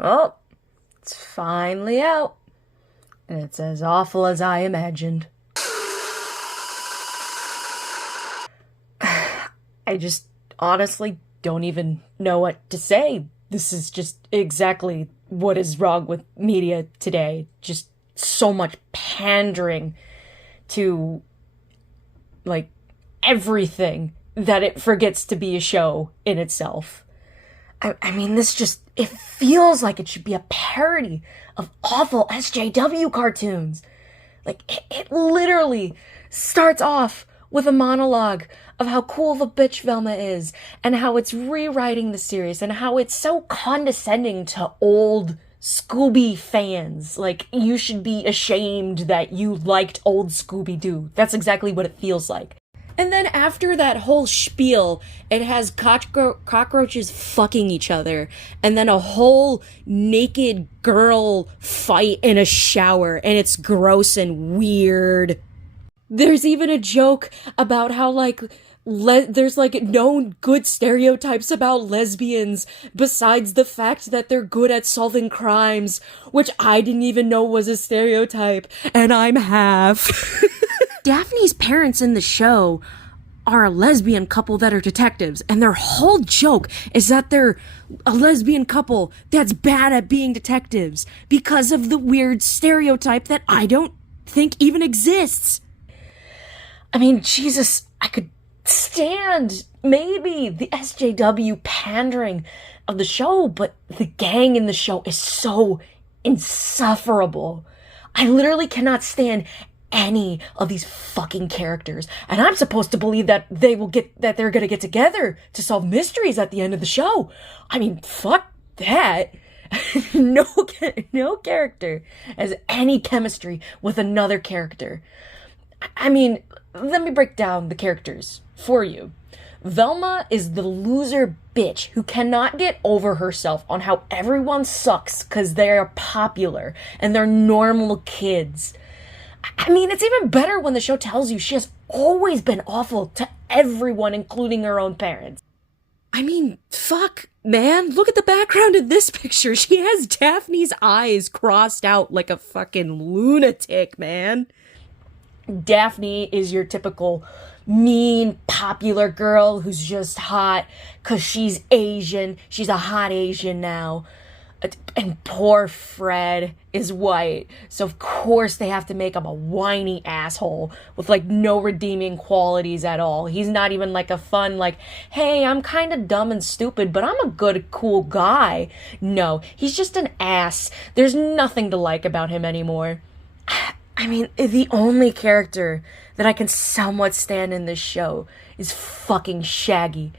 Oh, it's finally out. And it's as awful as I imagined. I just honestly don't even know what to say. This is just exactly what is wrong with media today. Just so much pandering to, like, everything that it forgets to be a show in itself. I mean, it feels like it should be a parody of awful SJW cartoons. Like, it literally starts off with a monologue of how cool of a bitch Velma is, and how it's rewriting the series, and how it's so condescending to old Scooby fans. Like, you should be ashamed that you liked old Scooby-Doo. That's exactly what it feels like. And then after that whole spiel, it has cockroaches fucking each other, and then a whole naked girl fight in a shower, and it's gross and weird. There's even a joke about how, like, there's, like, no good stereotypes about lesbians besides the fact that they're good at solving crimes, which I didn't even know was a stereotype, and I'm half. Daphne's parents in the show are a lesbian couple that are detectives, and their whole joke is that they're a lesbian couple that's bad at being detectives because of the weird stereotype that I don't think even exists. I mean, Jesus, I could stand maybe the SJW pandering of the show, but the gang in the show is so insufferable. I literally cannot stand any of these fucking characters, and I'm supposed to believe that they're gonna get together to solve mysteries at the end of the show. I mean, fuck that. no character has any chemistry with another character. I mean, let me break down the characters for you. Velma is the loser bitch who cannot get over herself on how everyone sucks because they're popular and they're normal kids. I mean, it's even better when the show tells you she has always been awful to everyone, including her own parents. I mean, fuck, man. Look at the background in this picture. She has Daphne's eyes crossed out like a fucking lunatic, man. Daphne is your typical mean, popular girl who's just hot because she's Asian. She's a hot Asian now. And poor Fred is white, so of course they have to make him a whiny asshole with, like, no redeeming qualities at all. He's not even, like, a fun, like, hey, I'm kind of dumb and stupid, but I'm a good, cool guy. No, he's just an ass. There's nothing to like about him anymore. I mean, the only character that I can somewhat stand in this show is fucking Shaggy.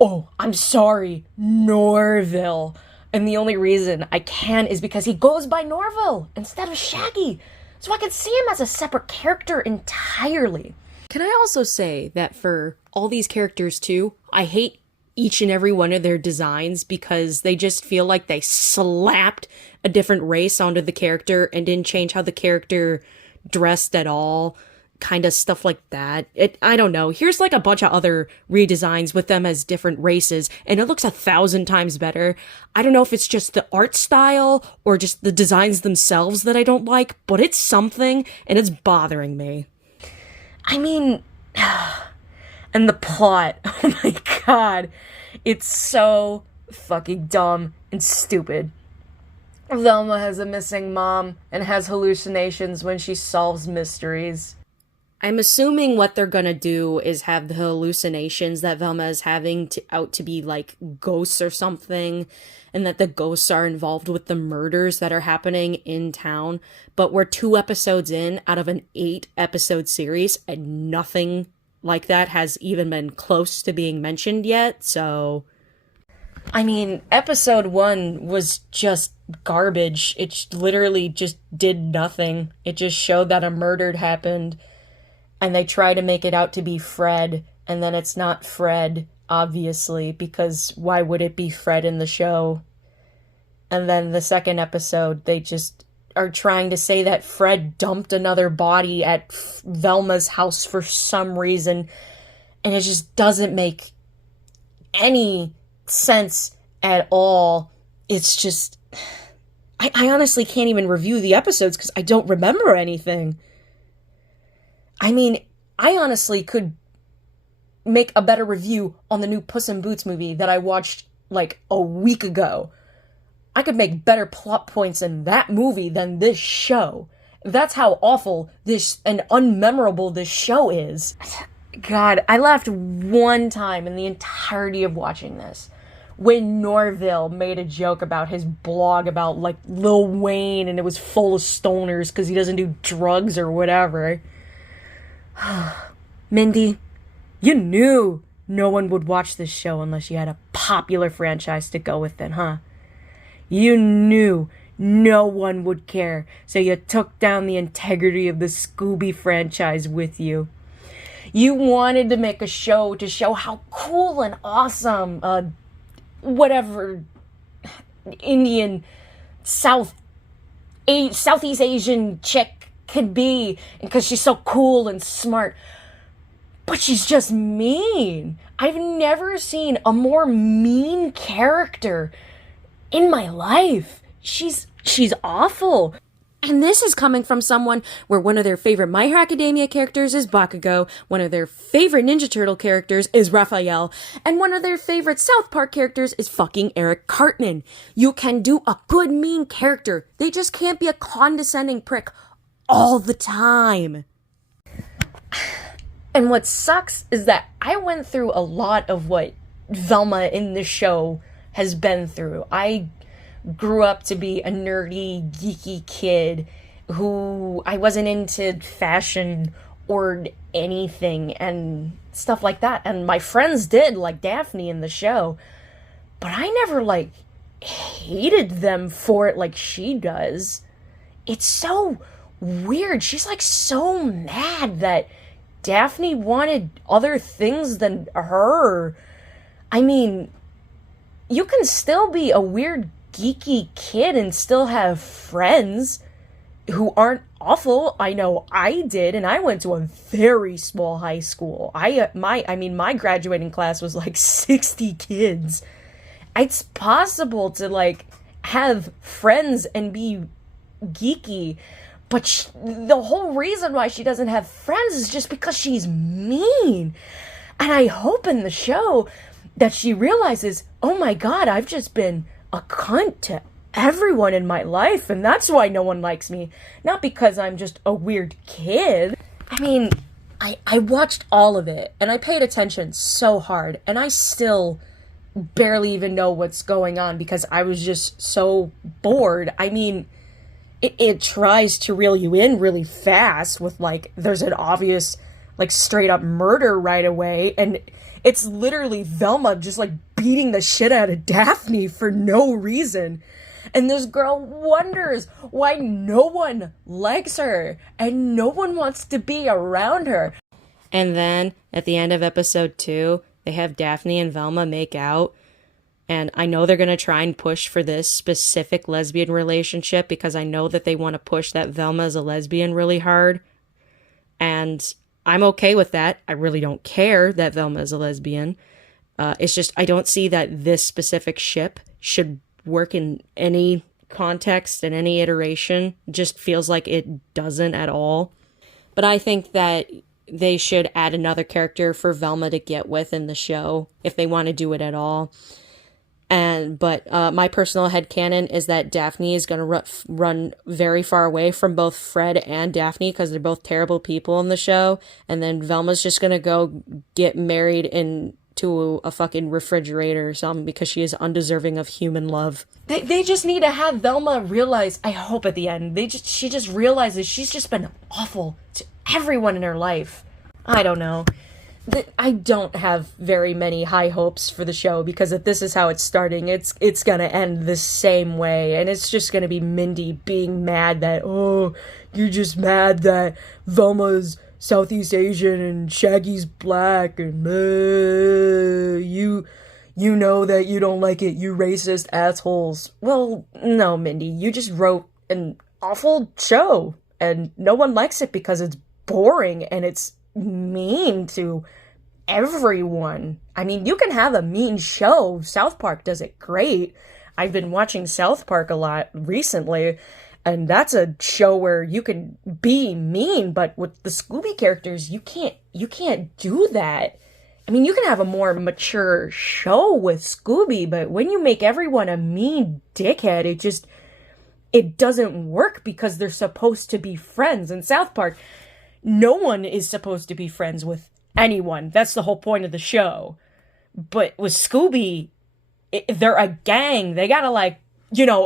Oh, I'm sorry, Norville. And the only reason I can is because he goes by Norville instead of Shaggy. So I can see him as a separate character entirely. Can I also say that for all these characters too, I hate each and every one of their designs because they just feel like they slapped a different race onto the character and didn't change how the character dressed at all. Kind of stuff like that. I don't know. Here's like a bunch of other redesigns with them as different races, and it looks 1,000 times better. I don't know if it's just the art style or just the designs themselves that I don't like, but it's something, and it's bothering me. I mean, and the plot, oh my god, it's so fucking dumb and stupid. Velma has a missing mom and has hallucinations when she solves mysteries. I'm assuming what they're gonna do is have the hallucinations that Velma is having out to be like ghosts or something, and that the ghosts are involved with the murders that are happening in town. But we're 2 episodes in out of an 8-episode series, and nothing like that has even been close to being mentioned yet, so... I mean, episode 1 was just garbage. It literally just did nothing. It just showed that a murder happened, and they try to make it out to be Fred, and then it's not Fred, obviously, because why would it be Fred in the show? And then the second episode, they just are trying to say that Fred dumped another body at Velma's house for some reason, and it just doesn't make any sense at all. It's just I honestly can't even review the episodes because I don't remember anything. I mean, I honestly could make a better review on the new Puss in Boots movie that I watched like a week ago. I could make better plot points in that movie than this show. That's how awful this and unmemorable this show is. God, I laughed one time in the entirety of watching this. When Norville made a joke about his blog about, like, Lil Wayne and it was full of stoners because he doesn't do drugs or whatever. Mindy, you knew no one would watch this show unless you had a popular franchise to go with it, huh? You knew no one would care, so you took down the integrity of the Scooby franchise with you. You wanted to make a show to show how cool and awesome whatever Indian Southeast Asian chick could be, because she's so cool and smart. But she's just mean. I've never seen a more mean character in my life. She's awful. And this is coming from someone where one of their favorite My Hero Academia characters is Bakugo, one of their favorite Ninja Turtle characters is Raphael, and one of their favorite South Park characters is fucking Eric Cartman. You can do a good mean character. They just can't be a condescending prick all the time. And what sucks is that I went through a lot of what Velma in the show has been through. I grew up to be a nerdy, geeky kid who I wasn't into fashion or anything and stuff like that. And my friends did, like Daphne in the show. But I never, like, hated them for it like she does. It's so weird. She's, like, so mad that Daphne wanted other things than her. I mean, you can still be a weird geeky kid and still have friends who aren't awful. I know I did, and I went to a very small high school. My graduating class was like 60 kids. It's possible to, like, have friends and be geeky, but the whole reason why she doesn't have friends is just because she's mean. And I hope in the show that she realizes, oh my god, I've just been a cunt to everyone in my life, and that's why no one likes me. Not because I'm just a weird kid. I mean, I watched all of it, and I paid attention so hard, and I still barely even know what's going on because I was just so bored. I mean, it tries to reel you in really fast with, like, there's an obvious, like, straight up murder right away, and it's literally Velma just, like, beating the shit out of Daphne for no reason. And this girl wonders why no one likes her and no one wants to be around her. And then at the end of episode 2, they have Daphne and Velma make out. And I know they're going to try and push for this specific lesbian relationship because I know that they want to push that Velma is a lesbian really hard. And I'm okay with that. I really don't care that Velma is a lesbian. It's just I don't see that this specific ship should work in any context and any iteration. It just feels like it doesn't at all. But I think that they should add another character for Velma to get with in the show if they want to do it at all. But my personal headcanon is that Daphne is going to run very far away from both Fred and Daphne because they're both terrible people in the show. And then Velma's just going to go get married into a fucking refrigerator or something because she is undeserving of human love. They just need to have Velma realize, I hope at the end, she just realizes she's just been awful to everyone in her life. I don't know. I don't have very many high hopes for the show because if this is how it's starting, it's gonna end the same way, and it's just gonna be Mindy being mad that, oh, you're just mad that Velma's Southeast Asian and Shaggy's black, and you know that you don't like it, you racist assholes. Well, no, Mindy, you just wrote an awful show, and no one likes it because it's boring and it's mean to everyone. I mean, you can have a mean show. South Park does it great. I've been watching South Park a lot recently, and that's a show where you can be mean, but with the Scooby characters, you can't do that. I mean, you can have a more mature show with Scooby, but when you make everyone a mean dickhead, it doesn't work because they're supposed to be friends. In South Park, no one is supposed to be friends with anyone. That's the whole point of the show. But with Scooby, they're a gang. They gotta, like,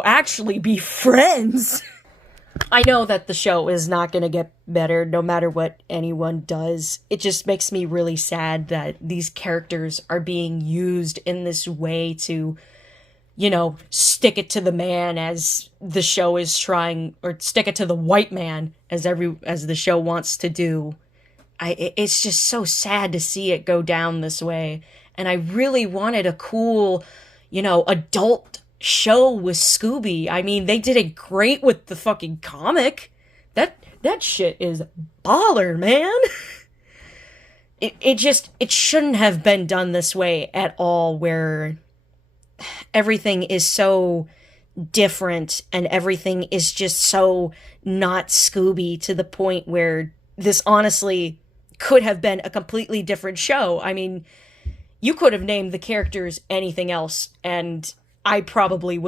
actually be friends. I know that the show is not gonna get better no matter what anyone does. It just makes me really sad that these characters are being used in this way to, stick it to the man as the show is trying, or stick it to the white man as the show wants to do. It's just so sad to see it go down this way. And I really wanted a cool, adult show with Scooby. I mean, they did it great with the fucking comic. That shit is baller, man. It shouldn't have been done this way at all, where everything is so different and everything is just so not Scooby, to the point where this honestly could have been a completely different show. I mean, you could have named the characters anything else, and I would probably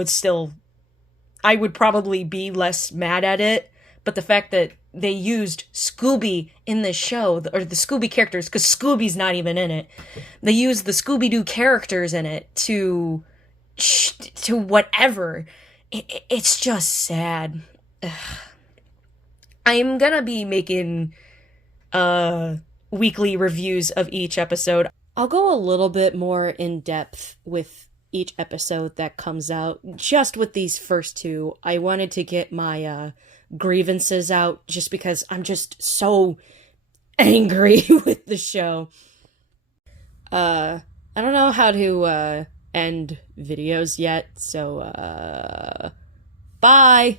be less mad at it. But the fact that they used Scooby in this show, or the Scooby characters, because Scooby's not even in it, they used the Scooby-Doo characters in it to whatever. It's just sad. Ugh. I'm gonna be making weekly reviews of each episode. I'll go a little bit more in depth with each episode that comes out. Just with these first two, I wanted to get my grievances out, just because I'm just so angry with the show. I don't know how to end videos yet, so bye!